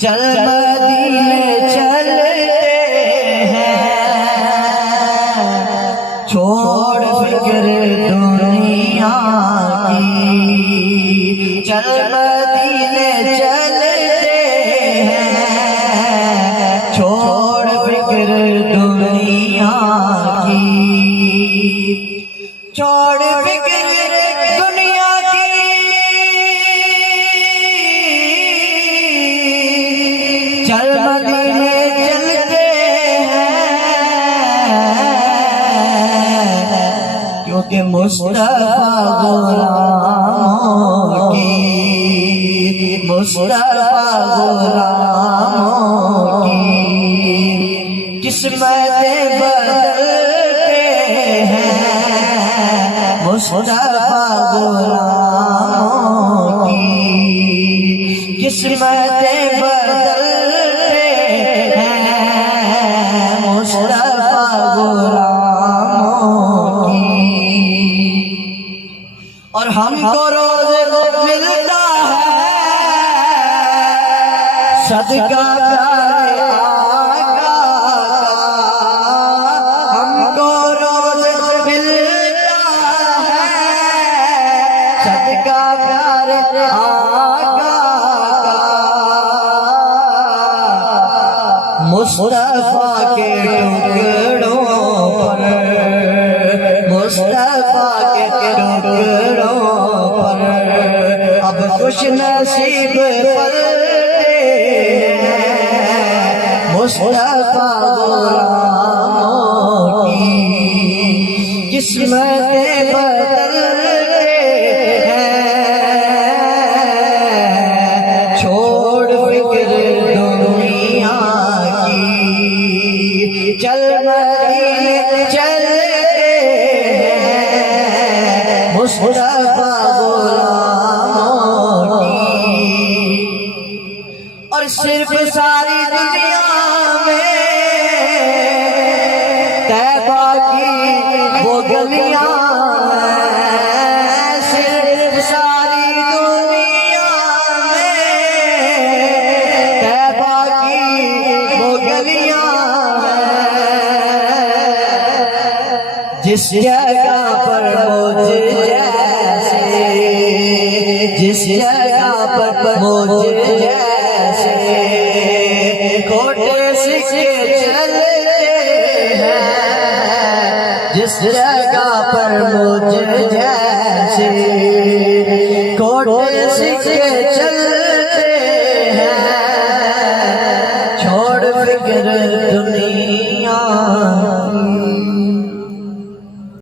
چل مدینے چلتے ہیں، چھوڑ فکر دنیا کی، چل مدینے چلتے ہیں، چھوڑ فکر دنیا کی، چھوڑ فکر دنیا کی، چل مدینے چلتے ہیں، کیونکہ مصطفیٰ غلاموں کی، مصطفیٰ غلاموں کی قسمتیں بدلتے ہیں، مصطفیٰ غلاموں کی قسمتیں بدلتے ہیں، مصطفیٰ غلاموں کی۔ اور ہم کو روز ملتا ہے صدقہ پیارے آقا کا، ہم کو روز ملتا ہے صدقہ پیارے آقا کا، مصطفیٰ کے ٹکڑوں پر، مصطفیٰ کے ٹکڑوں پر اب خوش نصیب پلتے ہیں، مصطفیٰ غلاموں کی قسمتیں بدلتے ہیں، چھوڑ فکر دنیا کی، چل مدینے چلتے ہیں، مصطفیٰ غلاموں کی۔ اور صرف ساری دنیا میں طیبہ کی وہ گلیاں ہیں، صرف ساری دنیا میں طیبہ کی وہ گلیاں ہیں، جس جگہ پر موج جیسے، جس جگہ پر موج جیسے کھوٹے سکے چلتے ہیں، جس جگہ پر موج جیسے کھوٹے سکے چلتے ہیں، چھوڑ فکر دنیا